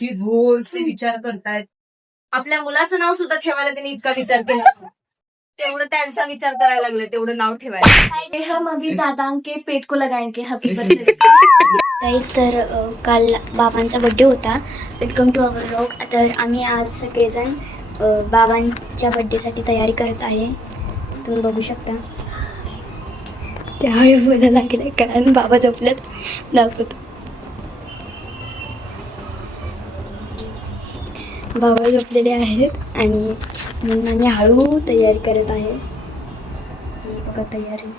किती घोरचे विचार करतायत. आपल्या मुलाचं नाव सुद्धा ठेवायला त्यांनी इतका विचार केला तेवढं त्यांचा विचार करायला लागले तेवढं नाव ठेवायला. हम अभी दादा के पेट को लगाएंगे हैप्पी बर्थडे गाईज तर काल बाबांचा बड्डे होता. वेलकम टू अवर रॉक तर आम्ही आज सगळेजण बाबांच्या बड्डेसाठी तयारी करत आहे. तुम्ही बघू शकता. त्यावेळी बोलायला लागले कारण बाबा झोपल्यात दाखवतो बाबा झोपलेले आहेत आणि म्हणून आम्ही हळूहळू तयारी करत आहे. ही बघा तयारी.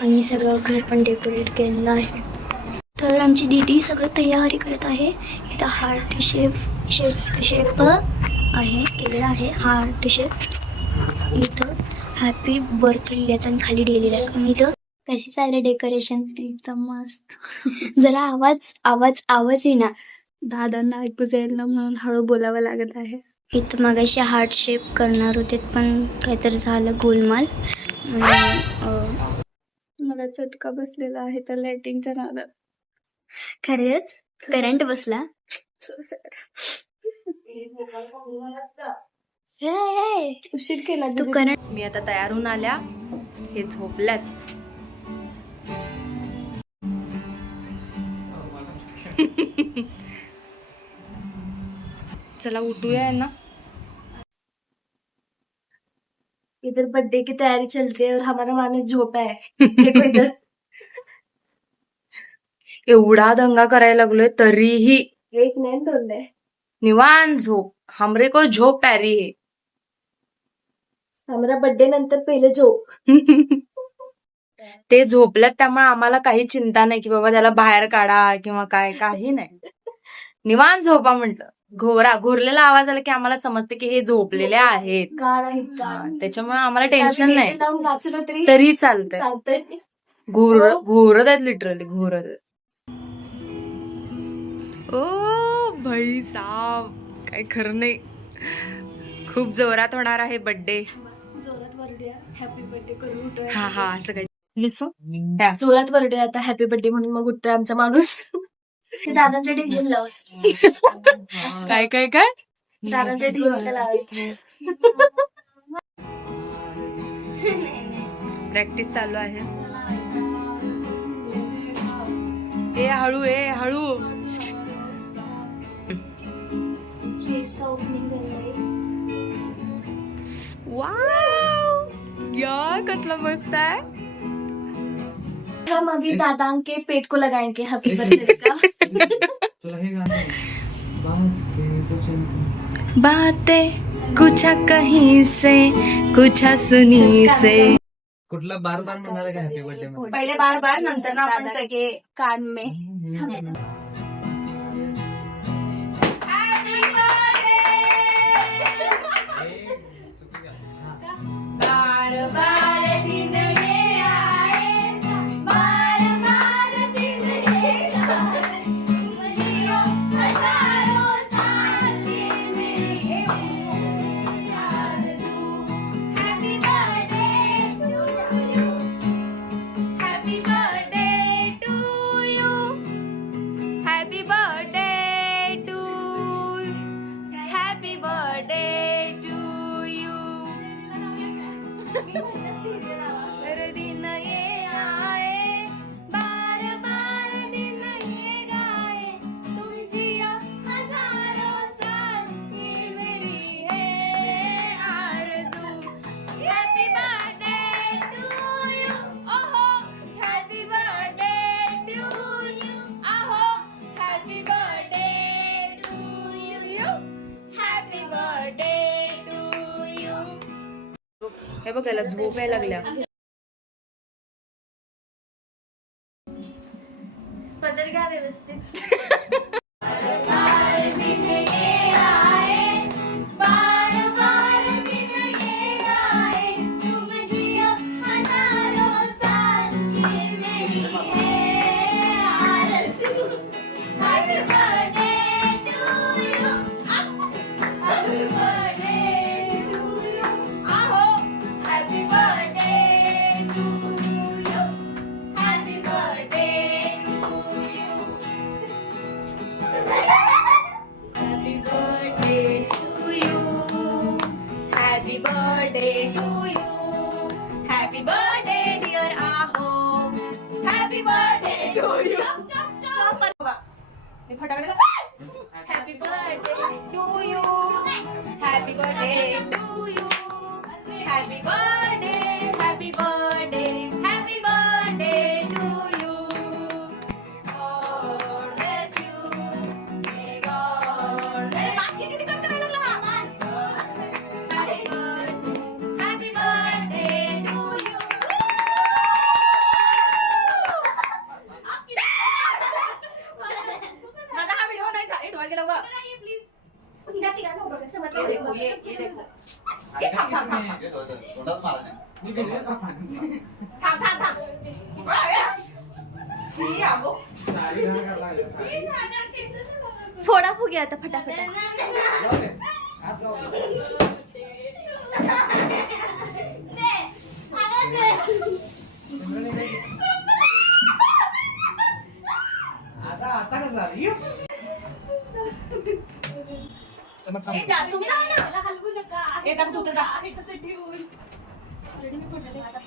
आणि सगळं घर पण डेकोरेट केलेलं आहे. तर आमची दीदी सगळं तयारी करत आहे. इथं हार्ट शेप शेप शेप आहे केलेला आहे. हार्ट शेप इथं हॅपी बर्थ आहेत आणि खाली लिहिलेलं आहे. आणि इथं कशी चाललं डेकोरेशन? एकदम मस्त. जरा आवाज आवाज आवाज येईना. दादांना ऐकू जाईल ना म्हणून हळू बोलावं लागत आहे. इथं मगाशी हार्ट शेप करणार होते पण काहीतरी झालं गोलमाल. मला चटका बसलेला आहे त्या लाइटिंगच्या नादात. खरंच? करंट बसला? उशीर केला तू. करंट मी आता तयार होऊन आल्या. हे झोपल्यात. चला उठूया ना इधर बर्थडे की तैयारी चल रही है और हमारा मानुस झोपा है। देखो इधर। एवढा दंगा करायला लागलोय तरीही एक नाही दोन नाही निवान झोप. हमरे को झोप प्यारी है. हमारा बर्थडे नंतर पहिले झोप। ते झोपल्यात त्यामुळे आम्हाला काही चिंता नाही की बाबा त्याला बाहेर काढा किंवा काय काही नाही. निवान झोपा म्हंटल. घोरा घोरलेला आवाज आला की आम्हाला समजते की हे झोपलेले आहेत. गाड आहे हा, गाड त्याच्यामुळे आम्हाला टेन्शन नाही. लावून नाचलो तरी तरी चालतंय. चालतंय. घोर घोरत आहेत लिटरली घोरत ओ भाई साब काय खरं नाही. खूप जोरात होणार आहे बर्थडे जोरात वरडूया. हॅपी बर्थडे करून उठूया. हा हा असं काही लिसू जोरात वरडूया आता हॅपी बर्थडे म्हणून मग उठतोय आमचा माणूस. ते दादांच्या ढिगीला लावायचं. काय काय काय? दादांच्या ढिगीला लावायचं. प्रॅक्टिस चालू आहे. ए हळू ए हळू. वाव या कसला मस्त आहे. हम अभी दादांग के पेट को लगाएँगे हैप्पी बर्थडे का। हे बातें कुछ कहीं से कुछ सुनी से। कुठला बार बार म्हणाला का हॅपी बर्थडे पहिले बार बार नंतर ना आपण सगळे कान में रदी दिन ये हे बघ याला झोप यायला लागल्या. बर्थडे टू यू मी फटाकडे happy birthday to you happy birthday to you happy birthday थांब थांब थांब शी. फोडा फुगे आता फटाफट. आत. आता आता कसं झालं? ये. चला थांब. ए जा तुम्ही जावा ना हलवू नका ए, जा तू तर जा. आहे तसं ठेवून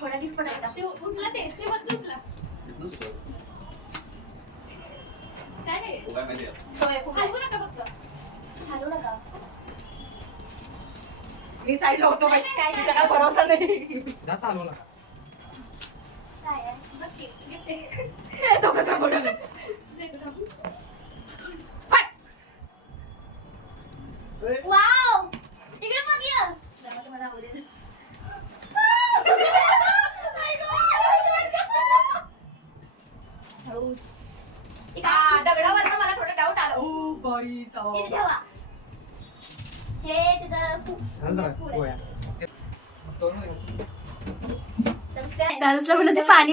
की फोडा ते उचला ते ते वरती उचला. काय नाही होय, हलवू नका फक्त. हलवू नका. मी साईडला होतो बाई. तिचा काय भरोसा नाही. जास्त हलवू नका. काय आहे? बघ की, gift आहे. ए, तो कसा एकदम. इकडे बघ ये. जरा तुम्हाला आवडेल हा, दगडावरनं मला थोडं डाऊट आला ओ बाई इथे साव. ठेवा हे तुझं फु- झालं जरा, फुल आहे. पोळ्या. करून दे. नमस्कार. दादाला म्हणलं ते पाणी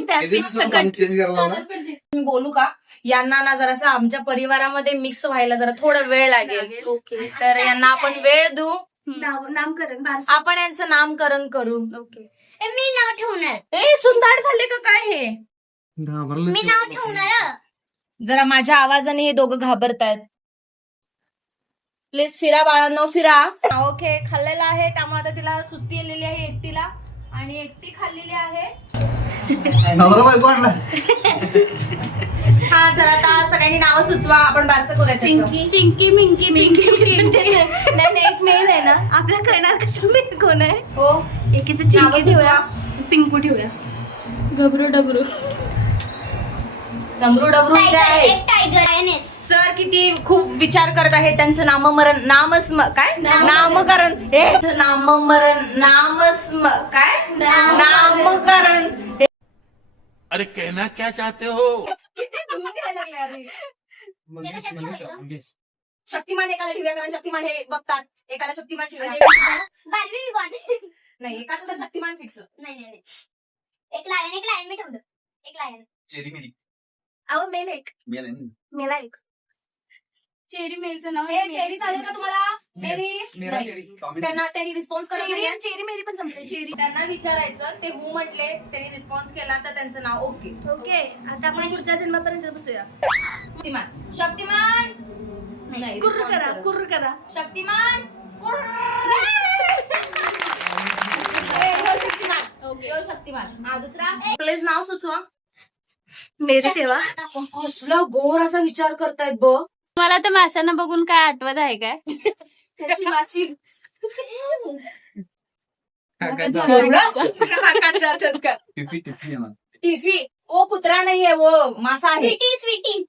मी बोलू का? यांना ना जरासं आमच्या परिवारामध्ये मिक्स व्हायला जरा थोडा वेळ लागेल. ओके. तर यांना आपण वेळ देऊ. नामकरण आपण यांचं नामकरण करू. ओके. ए, मी नाव ठेवणार. ए सुंदाड झाले का काय हे? मी. नाव ठेवणार. हं. जरा माझ्या आवाजाने हे दोघं घाबरतायत. प्लीज फिरा बाळांनो फिरा. ओके खाल्लेला आहे त्यामुळे आता तिला सुस्ती आलेली आहे एकटीला. आणि एकटी खाल्लेली आहे. नवरा बायको आणला हा जरा आता सगळ्यांनी नाव सुचवा आपण बारसं करूया. चिंकी चिंकी मिंकी मिंकी नाही नाही एक मेल आहे ना. आपल्या करणार कसं मेल कोण आहे? हो. एकीचं नावं चिंकी ठेवूया. पिंकू ठेवूया. घबरू डबरू. समरू डबरू इथे टायगर आहे सर किती खूप विचार करत आहेत त्यांचं नाममरण नामस्म काय? नामकरण. हे नाममरण नामस्म काय? नामकरण. अरे कहना क्या चाहते हो? किती दूर घ्यायला लागले अरे. शक्तिमान एकाला ठेवूया कारण शक्तिमान हे बघतात. एकाला शक्तिमान ठेवूया. नाही एकाचं तर शक्तिमान फिक्स नाही नाही नाही. एक लायन एक लायन मी ठेवलं. एक लायन चेरी मेरी अहो मेल एक. मेल आहे ना. मेला एक. चेरी मेलचं नाव हे चेरी चालेल का तुम्हाला? मेरी. मेरा नाही. शेरी. टॉमी त्यांना त्यांनी रिस्पॉन्स चेरी. चेरी मेरी पण संपते. चेरी. त्यांना विचारायचं ते हू म्हटले त्यांनी रिस्पॉन्स केला तर त्यांचं नाव ओके ओके आता आपण पुढच्या जन्मापर्यंत बसूया. शक्तिमान. शक्तिमान. नाही. कुर्र response करा करत. कुर्र करा. शक्तिमान. ए, ह्यो शक्तिमान. ह्यो शक्तिमान. हा दुसरा. प्लीज नाव सुचवा. मेरी ठेवा कसला गोर असा विचार करतायत ब मला तर माशांना बघून काय आठवत आहे काय? त्याची माशी. हा, टिफी ओ कुत्रा नाहीये वो मासा आहे. Sweety Sweety.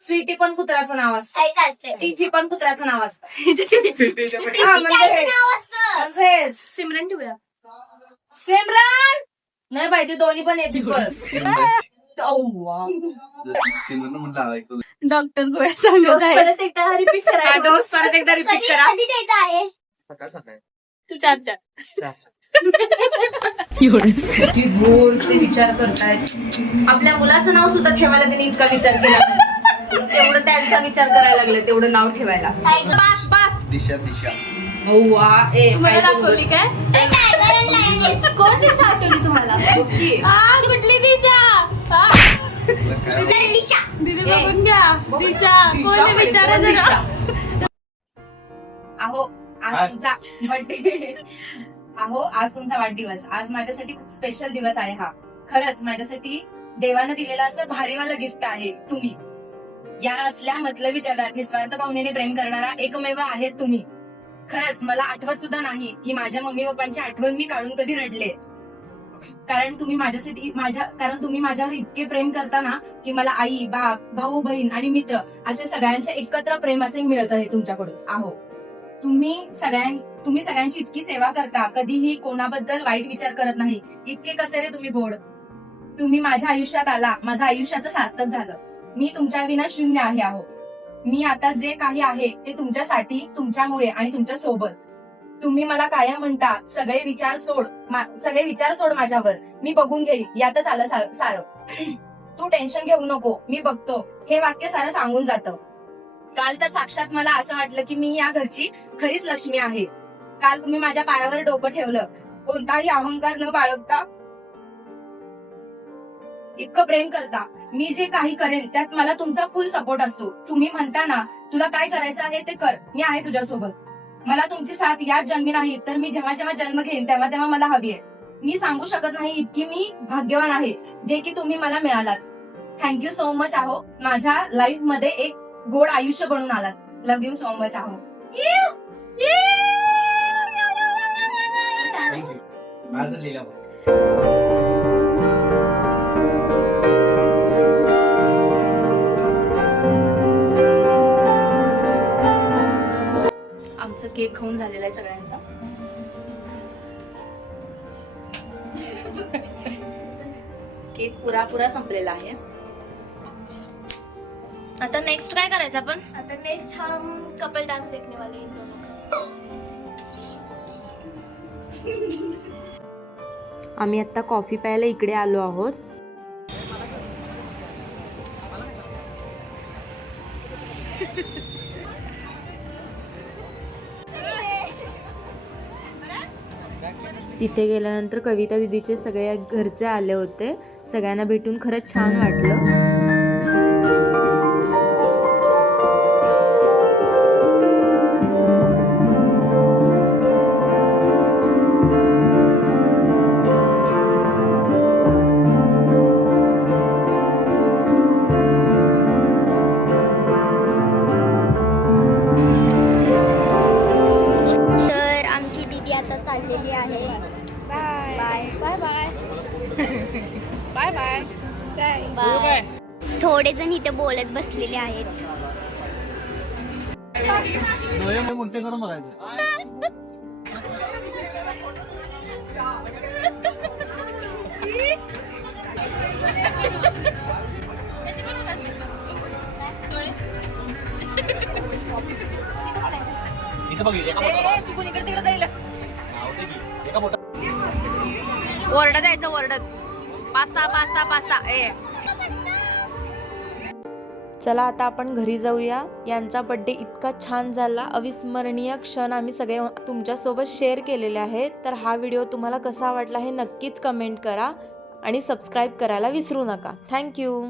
स्वीटी पण कुत्र्याचं नाव असतं. टिफी पण कुत्र्याचं नाव असतं. म्हणजे- सिमरन ठेवूया. सिमरन! नाही बाई ते दोन्ही पण येतील पण. सिमरन म्हटलं ऐकलं. डॉक्टर गोळ्या सांगत आहे. परत एकदा रिपीट हा करा डोस परत एकदा रिपीट कधी करा. कधी द्यायचं आहे? सकाळ सकाळ. चार चार. चार. किती विचार करतायत. आपल्या मुलाचं नाव सुद्धा ठेवायला त्यांनी इतका विचार केला. नाही. तेवढं त्यांचा विचार करायला लागलं तेवढं नाव ठेवायला. पास दिशा दिशा. औवा ए तुम्हाला काय दाखवली कोण दिशा आठवली तुम्हाला? ओके. दिशा. दीदी ए, बघून घ्या. बघ, दिशा कोण आहे म्हणे, विचारा कोण जरा दिशा? अहो आज? तुमचा बर्थडे अहो आज तुमचा वाढदिवस. आज माझ्यासाठी खूप स्पेशल दिवस आहे हा. खरंच माझ्यासाठी देवानं दिलेला असं भारीवालं गिफ्ट आहे तुम्ही. या असल्या मतलबी जगात निस्वार्थ भावनेने प्रेम करणारा एकमेव आहे तुम्ही. खरंच मला आठवत सुद्धा नाही की माझ्या मम्मी पप्पांची आठवण मी काढून कधी रडले. कारण तुम्ही माझ्यासाठी माझ्या कारण तुम्ही माझ्यावर इतके प्रेम करता ना की मला आई बाप भाऊ बहीण आणि मित्र असे सगळ्यांचे एकत्र प्रेम असे मिळत आहे तुमच्याकडून. आहो. तुम्ही सगळ्यां तुम्ही सगळ्यांची इतकी सेवा करता कधीही कोणाबद्दल वाईट विचार करत नाही. इतके कसे रे तुम्ही गोड. तुम्ही माझ्या आयुष्यात आला माझं आयुष्याचं सार्थक झालं. मी तुमच्या विना शून्य आहे आहो. मी आता जे काही आहे ते तुमच्यासाठी तुमच्यामुळे आणि तुमच्यासोबत. तुम्ही मला कायम म्हणता? सगळे विचार सोड. सगळे विचार सोड माझ्यावर. मी बघून घेईल. यातच आलं सारं. तू टेन्शन घेऊ नको. मी बघतो. हे वाक्य सारं सांगून जातं. काल तर साक्षात मला असं वाटलं की मी या घरची खरीच लक्ष्मी आहे. काल तुम्ही माझ्या पायावर डोकं ठेवलं. कोणताही अहंकार न बाळगता इतकं प्रेम करता. मी जे काही करेन त्यात मला तुमचा फुल सपोर्ट असतो. तुम्ही म्हणता ना तुला काय करायचं आहे ते कर. मी आहे तुझ्यासोबत. मला तुमची साथ याच जन्मी नाही तर मी जेव्हा जेव्हा जन्म घेईन तेव्हा तेव्हा मला हवी आहे. मी सांगू शकत नाही इतकी मी भाग्यवान आहे जे की तुम्ही मला मिळालात. थँक्यू सो मच आहो. माझ्या लाईफमध्ये एक गोड आयुष्य बनून आलात. लव्ह यू सो मच आहो. माझं लिहिलं. केक खाऊन झालेला आहे सगळ्यांचा. केक पुरा पुरा संपलेला आहे. आता नेक्स्ट काय करायचं आपण? आता नेक्स्ट हम कपल डांस देखने वाले हैं इन दोनों का आम्ही आता कॉफी प्यायला इकडे आलो आहोत. तिथे गेल्यानंतर कविता दिदीचे सगळे घरचे आले होते. सगळ्यांना भेटून खरंच छान वाटलं. बाय थोडे जण इथे बोलत बसलेले आहेत. ओरडत द्यायचं ओरडत पास्ता पास्ता पास्ता. ए. चला आता आपण घरी जाऊया. यांचा बड्डे इतका छान झाला. अविस्मरणीय क्षण आम्ही सगळे तुमच्यासोबत शेअर केलेले आहेत. तर हा व्हिडिओ तुम्हाला कसा वाटला हे नक्कीच कमेंट करा आणि सबस्क्राईब करायला विसरू नका. थँक्यू